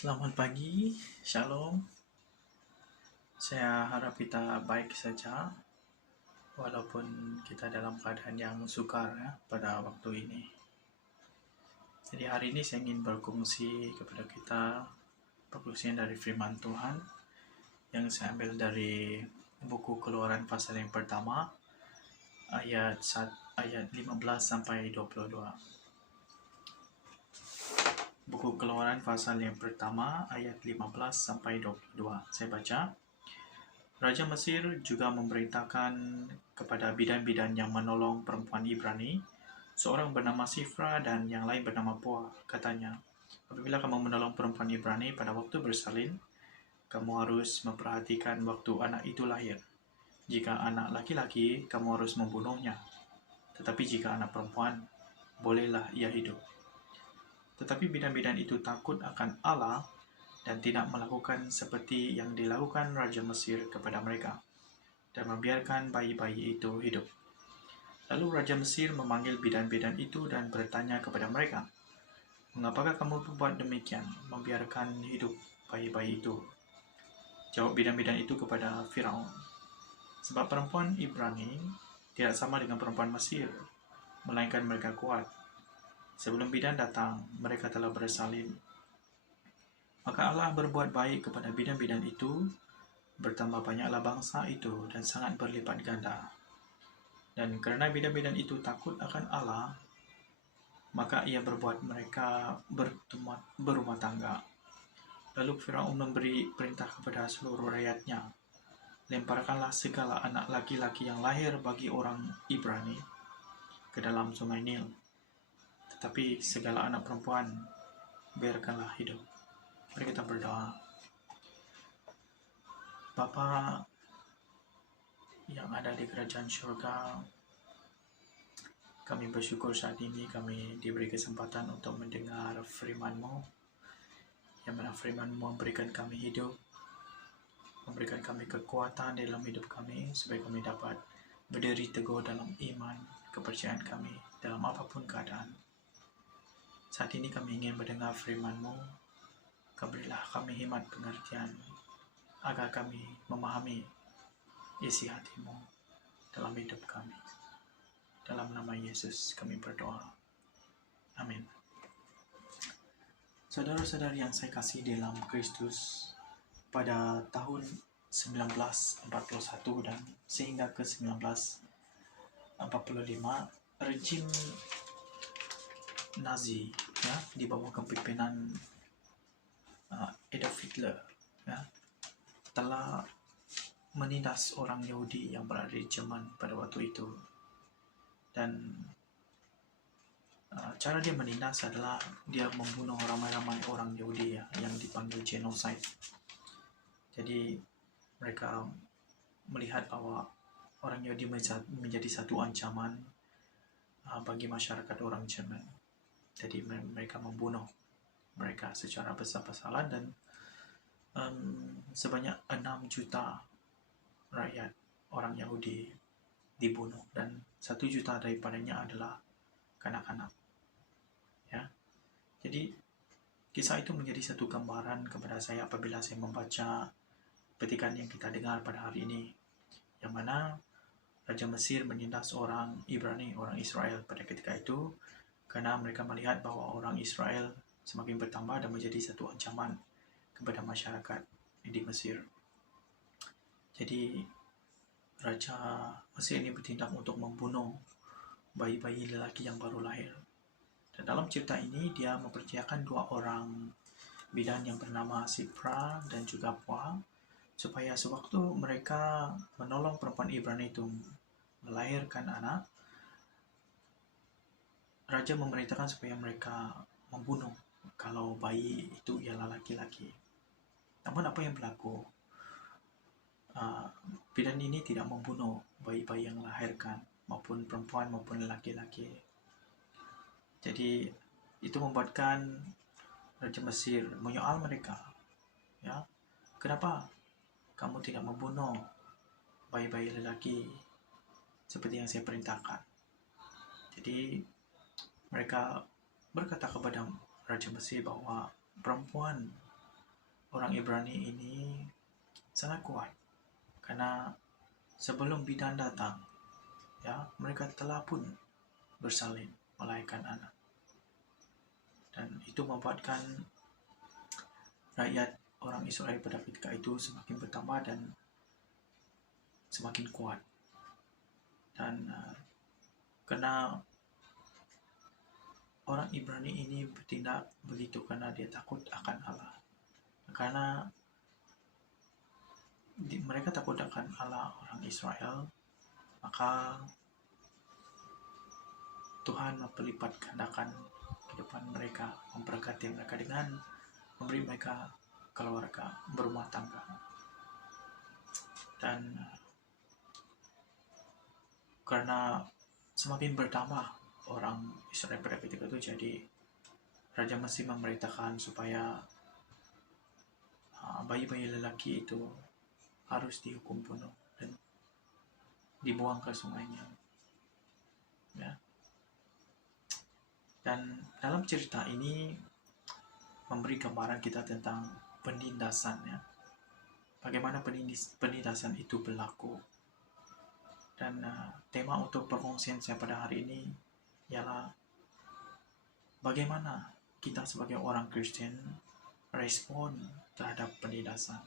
Selamat pagi, Shalom. Saya harap kita baik saja, walaupun kita dalam keadaan yang sukar ya, pada waktu ini. Jadi hari ini saya ingin berkongsi kepada kita perkongsian dari firman Tuhan yang saya ambil dari buku Keluaran pasal yang pertama, ayat 15 sampai 22. Buku Keluaran pasal yang pertama ayat 15 sampai 22. Saya baca. Raja Mesir juga memerintahkan kepada bidan-bidan yang menolong perempuan Ibrani, seorang bernama Sifra dan yang lain bernama Pua. Katanya, apabila kamu menolong perempuan Ibrani pada waktu bersalin, kamu harus memperhatikan waktu anak itu lahir. Jika anak laki-laki, kamu harus membunuhnya. Tetapi jika anak perempuan, bolehlah ia hidup. Tetapi bidan-bidan itu takut akan Allah dan tidak melakukan seperti yang dilakukan Raja Mesir kepada mereka, dan membiarkan bayi-bayi itu hidup. Lalu Raja Mesir memanggil bidan-bidan itu dan bertanya kepada mereka, "Mengapakah kamu berbuat demikian, membiarkan hidup bayi-bayi itu?" Jawab bidan-bidan itu kepada Firaun, "Sebab perempuan Ibrani tidak sama dengan perempuan Mesir, melainkan mereka kuat. Sebelum bidan datang, mereka telah bersalin. Maka Allah berbuat baik kepada bidan-bidan itu, bertambah banyaklah bangsa itu dan sangat berlipat ganda. Dan kerana bidan-bidan itu takut akan Allah, maka ia berbuat mereka berumah tangga. Lalu Firaun memberi perintah kepada seluruh rakyatnya, lemparkanlah segala anak laki-laki yang lahir bagi orang Ibrani ke dalam sungai Nil. Tetapi segala anak perempuan biarkanlah hidup." Mari kita berdoa. Bapa yang ada di kerajaan surga, kami bersyukur saat ini kami diberi kesempatan untuk mendengar firman-Mu, yang mana firman-Mu memberikan kami hidup, memberikan kami kekuatan dalam hidup kami, supaya kami dapat berdiri teguh dalam iman, kepercayaan kami dalam apapun keadaan. Saat ini kami ingin mendengar firman-Mu, berilah kami hikmat pengertian, agar kami memahami isi hati-Mu dalam hidup kami. Dalam nama Yesus kami berdoa. Amin. Saudara-saudari yang saya kasih dalam Kristus, pada tahun 1941 dan sehingga ke 1945, rejim Nazi ya, di bawah kepemimpinan Adolf Hitler ya, telah menindas orang Yahudi yang berada di Jerman pada waktu itu. Dan cara dia menindas adalah dia membunuh ramai-ramai orang Yahudi ya, yang dipanggil genocide. Jadi mereka melihat bahwa orang Yahudi menjadi satu ancaman bagi masyarakat orang Jerman. Jadi mereka membunuh mereka secara besar-besaran, dan sebanyak 6 juta rakyat orang Yahudi dibunuh, dan 1 juta daripadanya adalah kanak-kanak ya. Jadi kisah itu menjadi satu gambaran kepada saya apabila saya membaca petikan yang kita dengar pada hari ini, yang mana Raja Mesir menindas orang Ibrani, orang Israel pada ketika itu, karena mereka melihat bahwa orang Israel semakin bertambah dan menjadi satu ancaman kepada masyarakat di Mesir. Jadi Raja Mesir ini bertindak untuk membunuh bayi-bayi lelaki yang baru lahir. Dan dalam cerita ini dia mempercayakan 2 orang bidan yang bernama Sifra dan juga Pua, supaya sewaktu mereka menolong perempuan Ibrani itu melahirkan anak, Raja memerintahkan supaya mereka membunuh kalau bayi itu ialah laki-laki. Namun apa yang berlaku? Bidan ini tidak membunuh bayi-bayi yang dilahirkan, maupun perempuan maupun laki-laki. Jadi itu membuatkan Raja Mesir menyoal mereka, ya, kenapa kamu tidak membunuh bayi-bayi lelaki seperti yang saya perintahkan? Jadi mereka berkata kepada Raja Mesir bahwa perempuan orang Ibrani ini sangat kuat, karena sebelum bidan datang, ya, mereka telah pun bersalin melahirkan anak, dan itu membuatkan rakyat orang Israel pada ketika itu semakin bertambah dan semakin kuat. Dan karena orang Ibrani ini bertindak begitu karena dia takut akan Allah, karena mereka takut akan Allah orang Israel, maka Tuhan melipat gandakan kehidupan mereka, memberkati mereka dengan memberi mereka keluarga, berumah tangga. Dan karena semakin bertambah orang Israel pada ketika itu, jadi Raja Mesir memerintahkan supaya bayi-bayi lelaki itu harus dihukum bunuh dan dibuang ke sungainya, ya. Dan dalam cerita ini memberi gambaran kita tentang penindasan, ya. Bagaimana penindasan itu berlaku. Dan tema untuk perkongsian saya pada hari ini ialah bagaimana kita sebagai orang Kristen respon terhadap penindasan.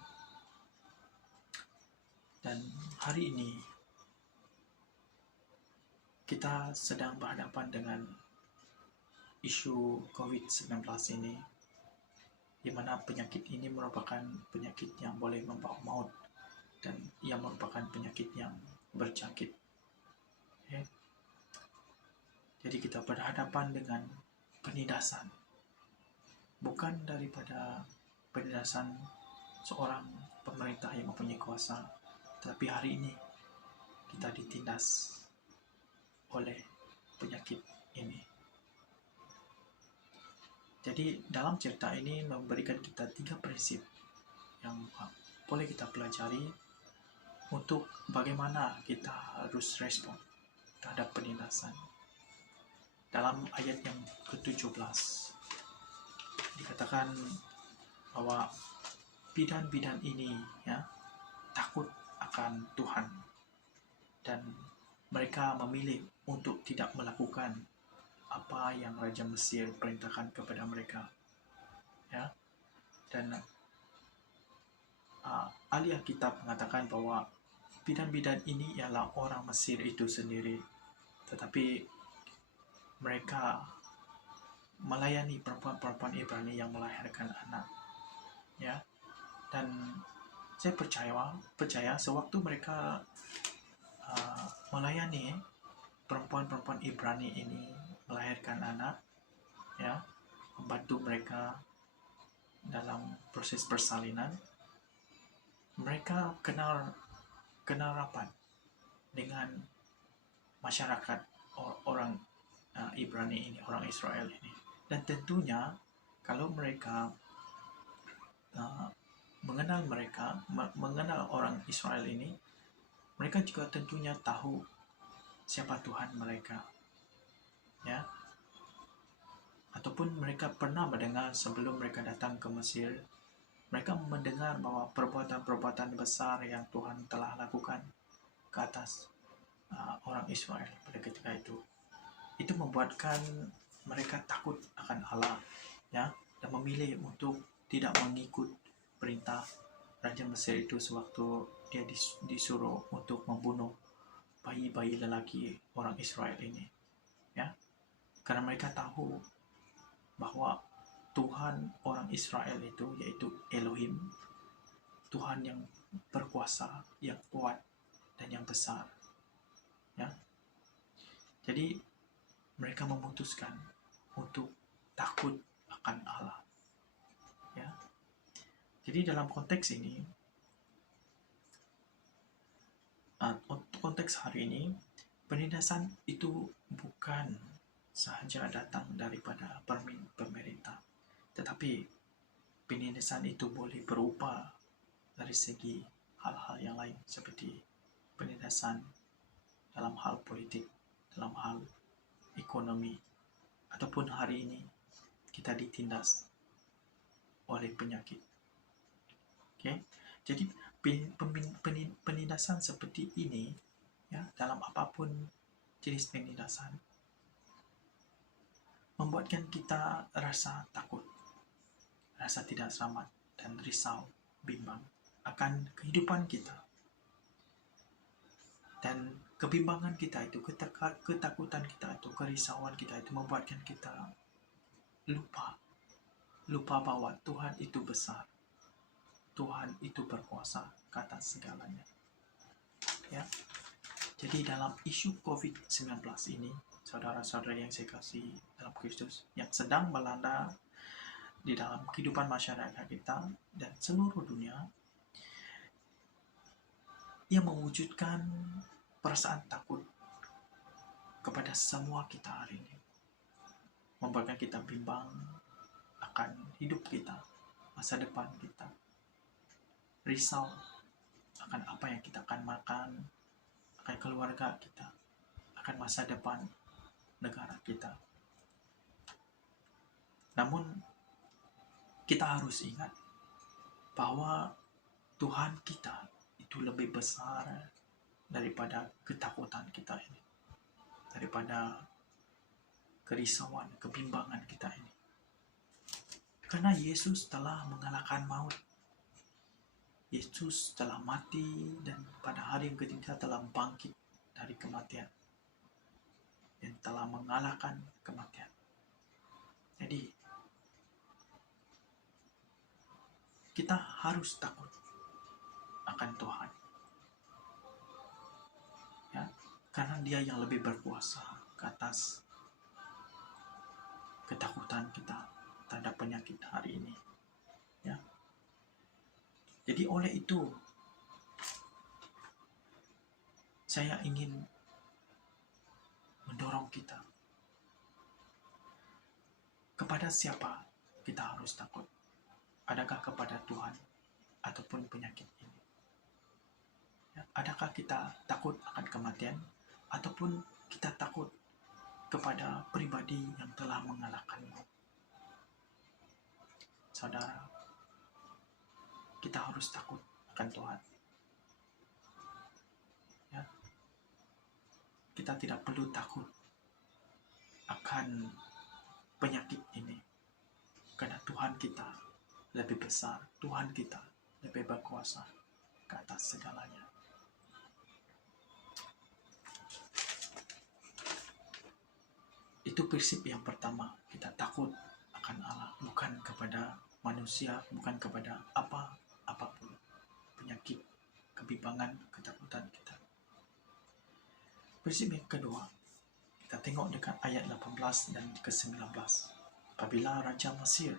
Dan hari ini kita sedang berhadapan dengan isu COVID-19 ini, di mana penyakit ini merupakan penyakit yang boleh membawa maut dan ia merupakan penyakit yang berjangkit. Okay. Jadi kita berhadapan dengan penindasan, bukan daripada penindasan seorang pemerintah yang mempunyai kuasa, tetapi hari ini kita ditindas oleh penyakit ini. Jadi dalam cerita ini memberikan kita 3 prinsip yang boleh kita pelajari untuk bagaimana kita harus respon terhadap penindasan. Dalam ayat yang ke-17 dikatakan bahwa bidan-bidan ini, ya, takut akan Tuhan dan mereka memilih untuk tidak melakukan apa yang Raja Mesir perintahkan kepada mereka, ya. Dan ahli Alkitab mengatakan bahwa bidan-bidan ini ialah orang Mesir itu sendiri, tetapi mereka melayani perempuan-perempuan Ibrani yang melahirkan anak, ya. Dan saya percaya sewaktu mereka melayani perempuan-perempuan Ibrani ini melahirkan anak, ya, membantu mereka dalam proses persalinan, mereka kenal rapat dengan masyarakat orang Ibrani ini, orang Israel ini. Dan tentunya kalau mereka mengenal orang Israel ini, mereka juga tentunya tahu siapa Tuhan mereka, ya. Ataupun mereka pernah mendengar sebelum mereka datang ke Mesir, mereka mendengar bahwa perbuatan-perbuatan besar yang Tuhan telah lakukan ke atas orang Israel pada ketika itu. Itu membuatkan mereka takut akan Allah, ya, dan memilih untuk tidak mengikut perintah Raja Mesir itu sewaktu dia disuruh untuk membunuh bayi-bayi lelaki orang Israel ini, ya. Karena mereka tahu bahwa Tuhan orang Israel itu yaitu Elohim, Tuhan yang berkuasa, yang kuat dan yang besar, ya. Jadi mereka memutuskan untuk takut akan Allah, ya. Jadi dalam konteks ini, konteks hari ini, penindasan itu bukan sahaja datang daripada pemerintah, tetapi penindasan itu boleh berupa dari segi hal-hal yang lain, seperti penindasan dalam hal politik, dalam hal ekonomi, ataupun hari ini kita ditindas oleh penyakit. Okay? Jadi penindasan seperti ini, ya, dalam apapun jenis penindasan, membuatkan kita rasa takut, rasa tidak selamat, dan risau, bimbang akan kehidupan kita. Dan kebimbangan kita itu, ketakutan kita itu, kerisauan kita itu membuatkan kita lupa bahwa Tuhan itu besar, Tuhan itu berkuasa ke atas segalanya. Ya. Jadi dalam isu COVID-19 ini, saudara-saudara yang saya kasih dalam Kristus, yang sedang melanda di dalam kehidupan masyarakat kita dan seluruh dunia, ia mewujudkan perasaan takut kepada semua kita hari ini, membuatkan kita bimbang akan hidup kita, masa depan kita, risau akan apa yang kita akan makan, akan keluarga kita, akan masa depan negara kita. Namun kita harus ingat bahwa Tuhan kita itu lebih besar daripada ketakutan kita ini, daripada kerisauan, kebimbangan kita ini. Karena Yesus telah mengalahkan maut. Yesus telah mati dan pada hari yang ketiga telah bangkit dari kematian dan telah mengalahkan kematian. Jadi kita harus takut akan Tuhan, ya, karena Dia yang lebih berkuasa ke atas ketakutan kita terhadap penyakit hari ini, ya. Jadi oleh itu saya ingin mendorong kita, kepada siapa kita harus takut? Adakah kepada Tuhan ataupun penyakit ini? Ya, adakah kita takut akan kematian ataupun kita takut kepada pribadi yang telah mengalahkan maut? Saudara, kita harus takut akan Tuhan. Ya. Kita tidak perlu takut akan penyakit ini, karena Tuhan kita lebih besar, Tuhan kita lebih berkuasa ke atas segalanya. Itu prinsip yang pertama, kita takut akan Allah, bukan kepada manusia, bukan kepada apapun penyakit, kebimbangan, ketakutan kita. Prinsip yang kedua, kita tengok dekat ayat 18 dan ke-19. Apabila Raja Mesir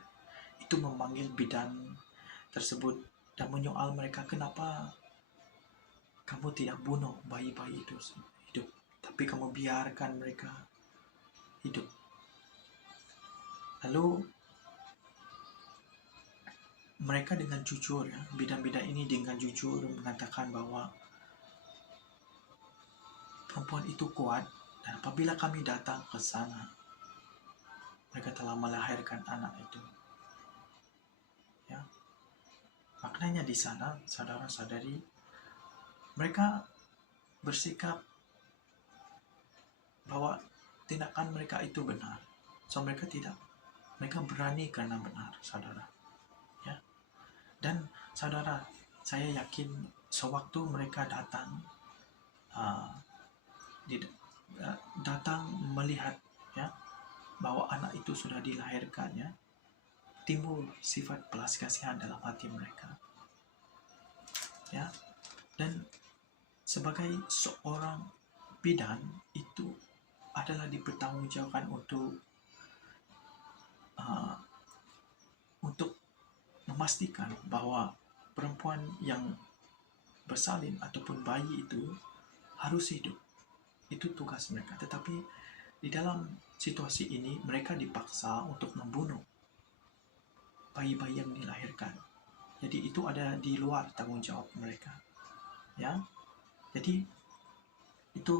itu memanggil bidan tersebut dan menyoal mereka, kenapa kamu tidak bunuh bayi-bayi itu hidup, tapi kamu biarkan mereka hidup? Lalu mereka dengan jujur, ya, bidan-bidan ini dengan jujur mengatakan bahwa perempuan itu kuat, dan apabila kami datang ke sana, mereka telah melahirkan anak itu. Ya, maknanya di sana, saudara-saudari, mereka bersikap bahwa tindakan mereka itu benar. So mereka berani karena benar, saudara. Ya. Dan saudara, saya yakin sewaktu mereka datang melihat, ya, bahwa anak itu sudah dilahirkan, ya, timbul sifat belas kasihan dalam hati mereka, ya. Dan sebagai seorang bidan itu adalah dipertanggungjawabkan untuk memastikan bahwa perempuan yang bersalin ataupun bayi itu harus hidup. Itu tugas mereka. Tetapi di dalam situasi ini mereka dipaksa untuk membunuh bayi-bayi yang dilahirkan. Jadi itu ada di luar tanggung jawab mereka, ya. Jadi itu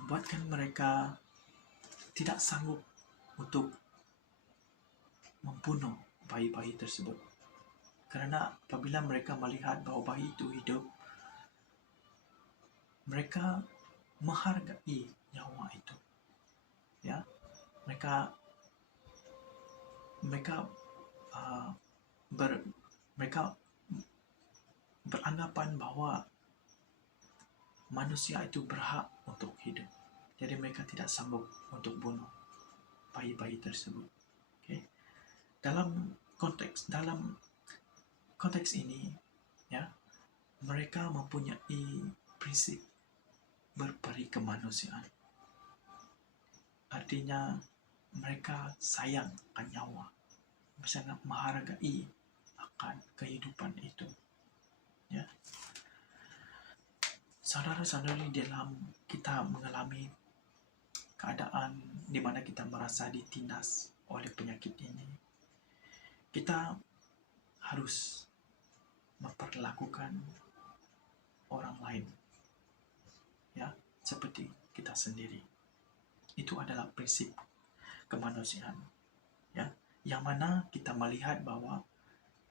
membuatkan mereka tidak sanggup untuk membunuh bayi-bayi tersebut, Karena apabila mereka melihat bahwa bayi itu hidup, mereka menghargai nyawa itu. Ya, mereka beranggapan bahwa manusia itu berhak untuk hidup. Jadi mereka tidak sanggup untuk bunuh bayi-bayi tersebut. Okay. Dalam konteks ini, ya, mereka mempunyai prinsip berperi kemanusiaan. Artinya mereka sayang akan nyawa, sangat menghargai akan kehidupan itu. Ya. Saudara-saudari, dalam kita mengalami keadaan di mana kita merasa ditindas oleh penyakit ini, kita harus memperlakukan orang lain, ya, seperti kita sendiri. Itu adalah prinsip kemanusiaan, ya, yang mana kita melihat bahwa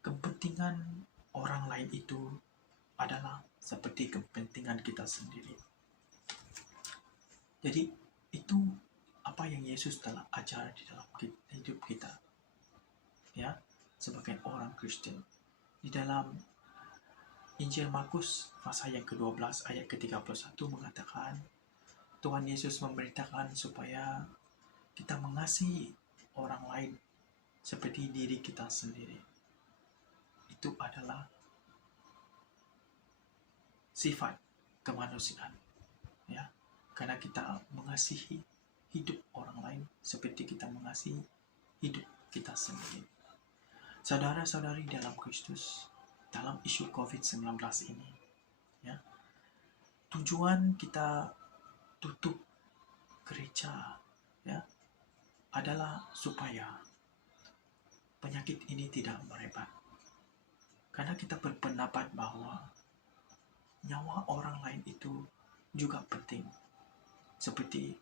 kepentingan orang lain itu adalah seperti kepentingan kita sendiri. Jadi itu apa yang Yesus telah ajar di dalam hidup kita, ya, sebagai orang Kristen. Di dalam Injil Markus pasal yang ke-12 ayat ke-31 mengatakan, Tuhan Yesus memberitakan supaya kita mengasihi orang lain seperti diri kita sendiri. Itu adalah sifat kemanusiaan, ya, karena kita mengasihi hidup orang lain seperti kita mengasihi hidup kita sendiri. Saudara-saudari dalam Kristus, dalam isu COVID-19 ini, ya, tujuan kita tutup gereja, ya, adalah supaya penyakit ini tidak merebak. Karena kita berpendapat bahwa nyawa orang lain itu juga penting, seperti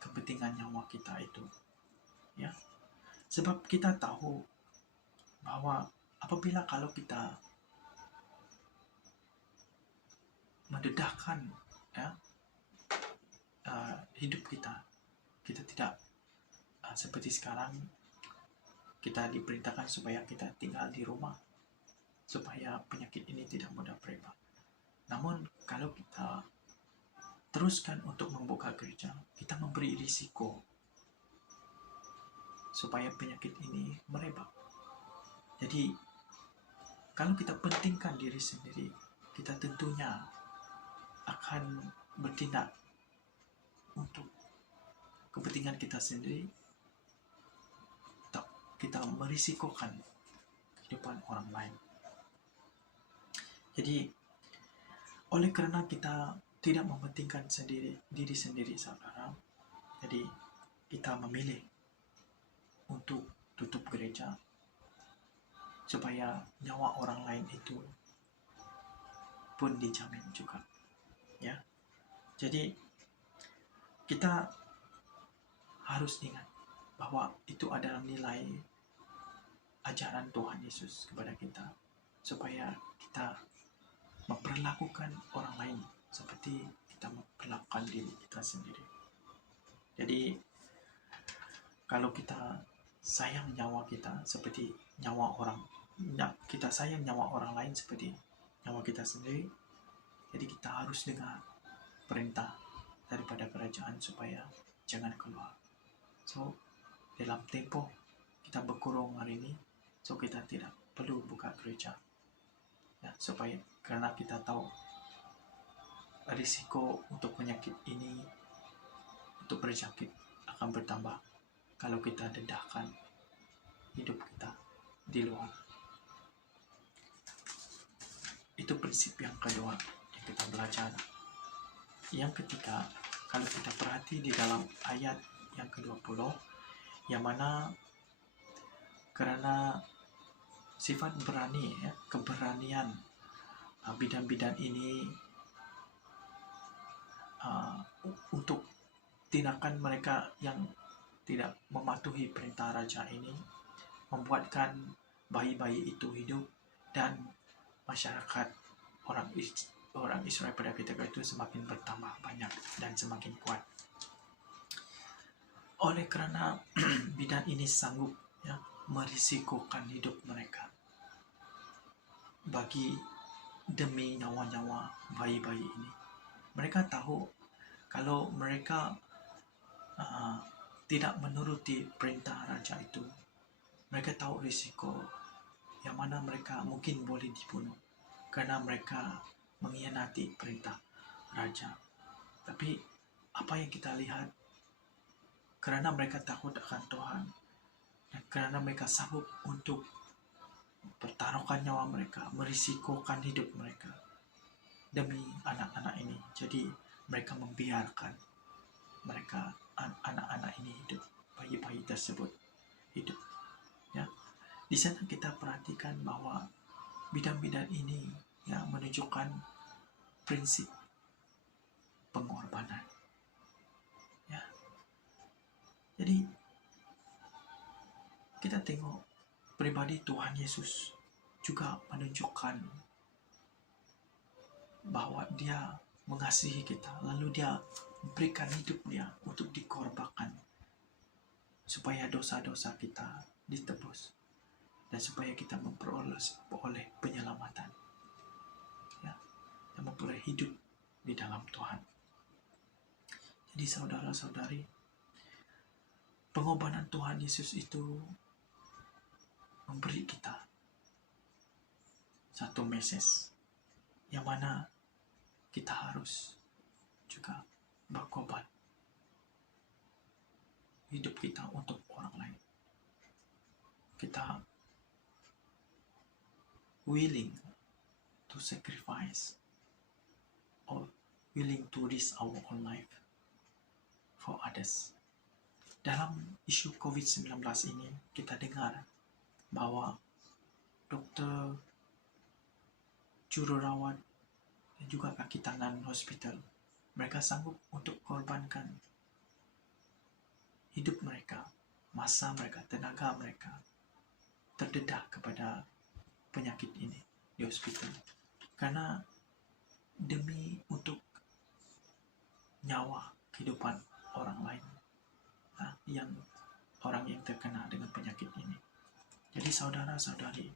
kepentingan nyawa kita itu, ya. Sebab kita tahu bahwa apabila kalau kita mendedahkan, ya, hidup kita tidak seperti sekarang kita diperintahkan supaya kita tinggal di rumah supaya penyakit ini tidak mudah merebak. Namun kalau kita teruskan untuk membuka gereja, kita memberi risiko supaya penyakit ini merebak. Jadi kalau kita pentingkan diri sendiri, kita tentunya akan bertindak untuk kepentingan kita sendiri. Kita merisikokan kehidupan orang lain. Jadi oleh kerana kita tidak mementingkan diri sendiri, saudara, jadi kita memilih untuk tutup gereja supaya nyawa orang lain itu pun dijamin juga, ya. Jadi kita harus ingat bahwa itu adalah nilai ajaran Tuhan Yesus kepada kita, supaya kita memperlakukan orang lain seperti kita memperlakukan diri kita sendiri. Jadi kalau kita sayang nyawa kita seperti nyawa orang, kita sayang nyawa orang lain seperti nyawa kita sendiri, jadi kita harus dengar perintah daripada kerajaan supaya jangan keluar. So dalam tempoh kita berkurung hari ini, so kita tidak perlu buka gereja, ya, supaya karena kita tahu risiko untuk penyakit ini, untuk berjangkit akan bertambah kalau kita dedahkan hidup kita di luar. Itu prinsip yang kedua yang kita belajar. Yang ketiga, kalau kita perhati di dalam ayat yang ke-20, yang mana karena sifat berani, ya, keberanian bidan-bidan ini untuk tindakan mereka yang tidak mematuhi perintah raja ini membuatkan bayi-bayi itu hidup dan masyarakat orang Israel pada ketika itu semakin bertambah banyak dan semakin kuat. Oleh kerana bidan ini sanggup merisikokan hidup mereka demi nyawa-nyawa bayi-bayi ini. Mereka tahu kalau mereka tidak menuruti perintah raja itu, mereka tahu risiko yang mana mereka mungkin boleh dibunuh karena mereka mengkhianati perintah raja. Tapi apa yang kita lihat, kerana mereka takut akan Tuhan dan kerana mereka sanggup untuk pertaruhkan nyawa mereka, merisikokan hidup mereka demi anak-anak ini. Jadi mereka membiarkan mereka anak-anak ini hidup, bayi-bayi tersebut hidup. Di sana kita perhatikan bahwa bidan-bidan ini menunjukkan prinsip pengorbanan. Jadi kita tengok pribadi Tuhan Yesus juga menunjukkan bahwa dia mengasihi kita, lalu dia berikan hidup dia untuk dikorbankan supaya dosa-dosa kita ditebus dan supaya kita memperoleh penyelamatan, dan memperoleh hidup di dalam Tuhan. Jadi saudara-saudari, pengorbanan Tuhan Yesus itu memberi kita satu message yang mana kita harus juga berkorban hidup kita untuk orang lain. Kita willing to sacrifice or willing to risk our own life for others. Dalam isu COVID-19 ini, kita dengar bahwa dokter, jururawat, dan juga kaki tangan hospital, mereka sanggup untuk korbankan hidup mereka, masa mereka, tenaga mereka, terdedah kepada penyakit ini di hospital. Karena demi untuk nyawa, kehidupan orang lain, orang yang terkena dengan penyakit ini. Jadi saudara-saudari,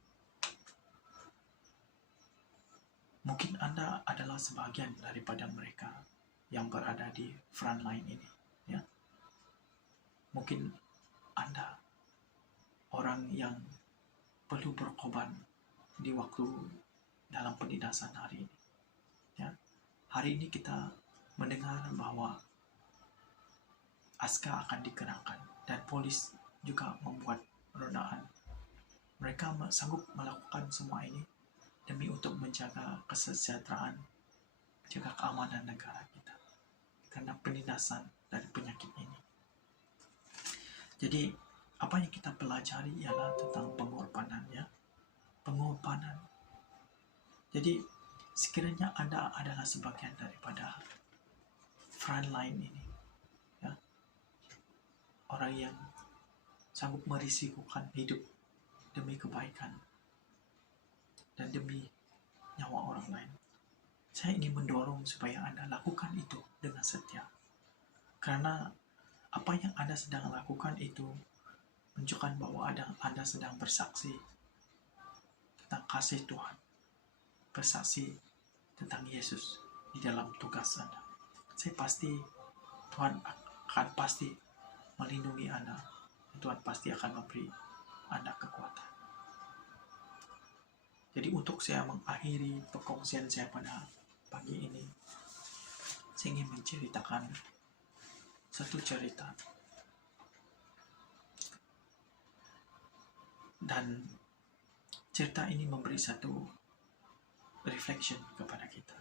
mungkin Anda adalah sebahagian daripada mereka yang berada di front line ini. Mungkin Anda orang yang perlu berkorban di waktu dalam penindasan hari ini. Hari ini kita mendengar bahwa askar akan dikerahkan dan polis juga membuat rodaan. Mereka sanggup melakukan semua ini demi untuk menjaga kesejahteraan, menjaga keamanan negara kita karena penindasan dari penyakit ini. Jadi apa yang kita pelajari ialah tentang pengorbanannya, pengorbanan. Jadi sekiranya Anda adalah sebagian daripada front line ini, orang yang sanggup merisikokan hidup demi kebaikan dan demi nyawa orang lain, saya ingin mendorong supaya Anda lakukan itu dengan setia. Karena apa yang Anda sedang lakukan itu menunjukkan bahwa Anda sedang bersaksi tentang kasih Tuhan, bersaksi tentang Yesus di dalam tugas Anda. Saya pasti Tuhan akan pasti melindungi Anda. Tuhan pasti akan memberi Anda kekuatan. Jadi untuk saya mengakhiri perkongsian saya pada pagi ini, saya ingin menceritakan satu cerita. Dan cerita ini memberi satu reflection kepada kita.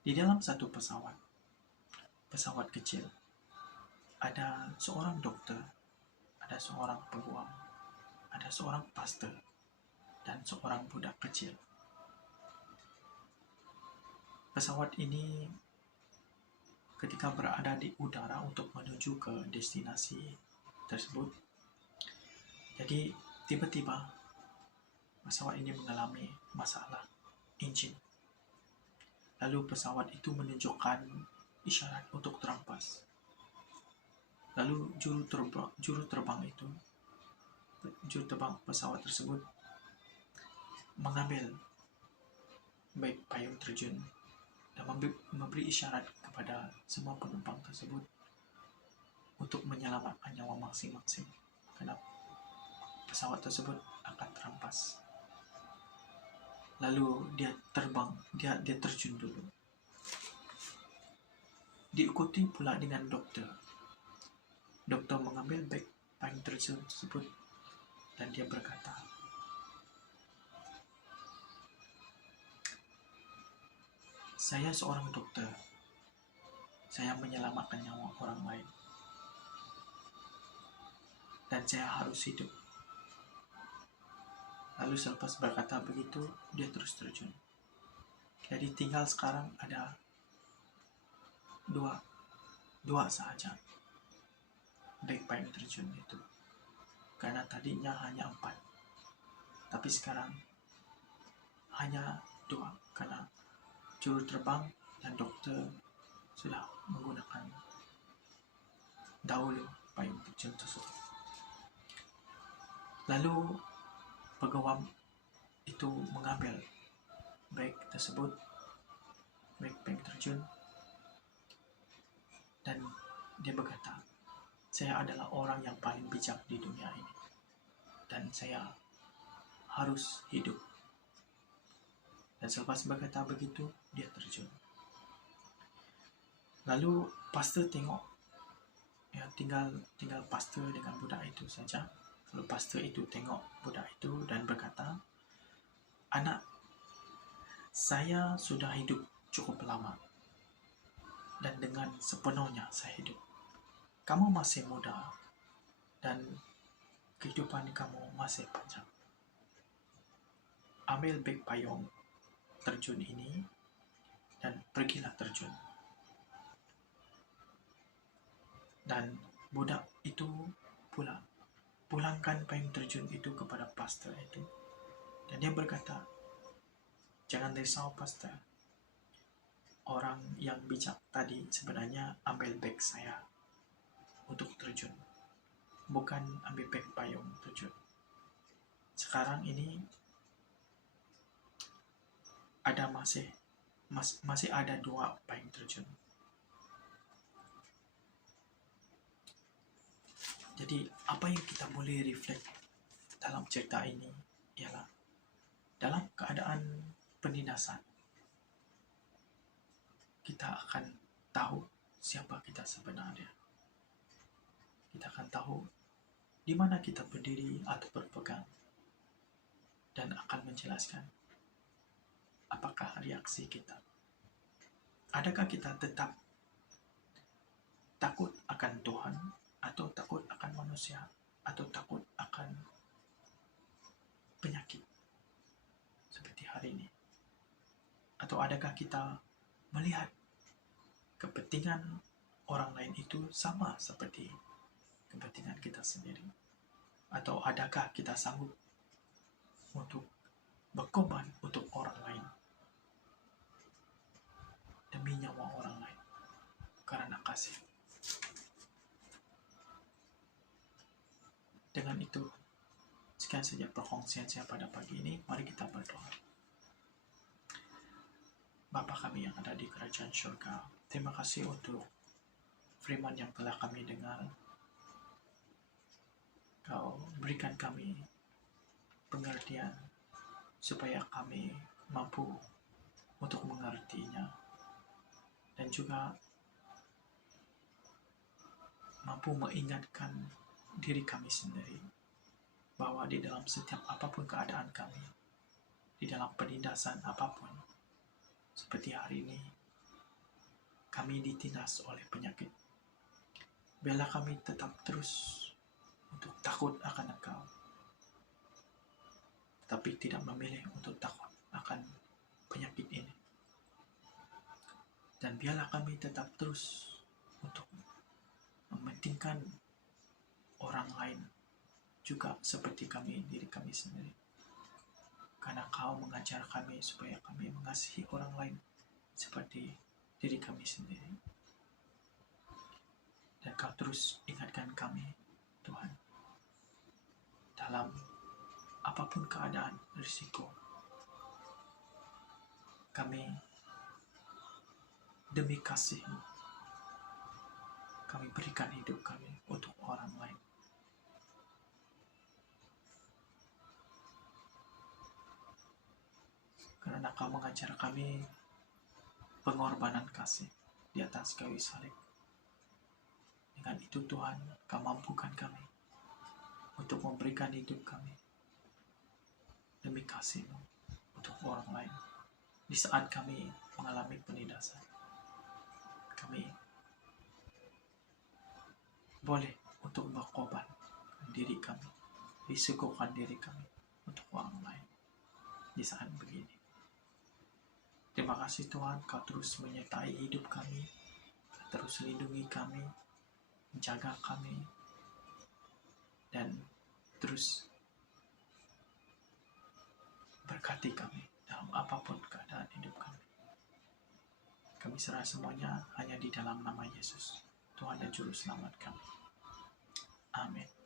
Di dalam satu pesawat kecil, ada seorang dokter, ada seorang peguam, ada seorang pastor, dan seorang budak kecil. Pesawat ini ketika berada di udara untuk menuju ke destinasi tersebut, jadi tiba-tiba pesawat ini mengalami masalah enjin. Lalu pesawat itu menunjukkan isyarat untuk terampas. Lalu juru terbang pesawat tersebut mengambil beg payung terjun dan memberi isyarat kepada semua penumpang tersebut untuk menyelamatkan nyawa masing-masing karena pesawat tersebut akan terampas. Lalu dia terjun dulu. Diikuti pula dengan dokter. Dokter mengambil beg payung terjun tersebut dan dia berkata, "Saya seorang dokter. Saya menyelamatkan nyawa orang lain. Dan saya harus hidup." Lalu selepas berkata begitu, dia terus terjun. Jadi tinggal sekarang ada dua sahaja beg payung terjun itu. Karena tadinya hanya 4. Tapi sekarang hanya 2 karena juru terbang dan dokter sudah menggunakan dahulu payung terjun tersebut. Lalu pegawai itu mengambil beg tersebut, beg payung terjun, dan dia berkata, "Saya adalah orang yang paling bijak di dunia ini dan saya harus hidup." Dan selepas berkata begitu, dia terjun. Lalu pastor tengok, ya tinggal pastor dengan budak itu saja. Lalu pastor itu tengok budak itu dan berkata, "Anak, saya sudah hidup cukup lama dan dengan sepenuhnya saya hidup. Kamu masih muda dan kehidupan kamu masih panjang. Ambil beg payung terjun ini dan pergilah terjun." Dan budak itu pula pulangkan payung terjun itu kepada pastor itu. Dan dia berkata, "Jangan risau pastor. Orang yang bijak tadi sebenarnya ambil beg saya untuk terjun, bukan ambil beg payung terjun. Sekarang ini ada masih ada 2 payung terjun." Jadi apa yang kita boleh reflect dalam cerita ini ialah dalam keadaan penindasan kita akan tahu siapa kita sebenarnya. Kita akan tahu di mana kita berdiri atau berpegang dan akan menjelaskan apakah reaksi kita. Adakah kita tetap takut akan Tuhan atau takut akan manusia atau takut akan penyakit seperti hari ini? Atau adakah kita melihat kepentingan orang lain itu sama seperti kepentingan kita sendiri? Atau adakah kita sanggup untuk berkorban untuk orang lain demi nyawa orang lain karena kasih? Dengan itu, sekian saja perkongsian saya pada pagi ini. Mari kita berdoa. Bapa kami yang ada di kerajaan surga, terima kasih untuk firman yang telah kami dengar. Kau berikan kami pengertian supaya kami mampu untuk mengertinya dan juga mampu mengingatkan diri kami sendiri bahwa di dalam setiap apapun keadaan kami, di dalam penindasan apapun, seperti hari ini kami ditindas oleh penyakit, biarlah kami tetap terus untuk takut akan Engkau, tapi tidak memilih untuk takut akan penyakit ini. Dan biarlah kami tetap terus untuk mementingkan orang lain juga seperti diri kami sendiri. karena Kau mengajar kami supaya kami mengasihi orang lain seperti diri kami sendiri. Dan Kau terus ingatkan kami, Tuhan, dalam apapun keadaan risiko, kami demi kasih-Mu, kami berikan hidup kami untuk orang lain. Karena Kau mengajar kami pengorbanan kasih di atas kayu salib. Dengan itu Tuhan, Kau mampukan kami untuk memberikan hidup kami demi kasih-Mu untuk orang lain. Di saat kami mengalami penindasan, kami boleh untuk berkorban diri kami, risikokan diri kami untuk orang lain di saat begini. Terima kasih Tuhan, Kau terus menyertai hidup kami, terus lindungi kami, menjaga kami, dan terus berkati kami dalam apapun keadaan hidup kami. Kami serah semuanya hanya di dalam nama Yesus, Tuhan dan Juru Selamat kami. Amin.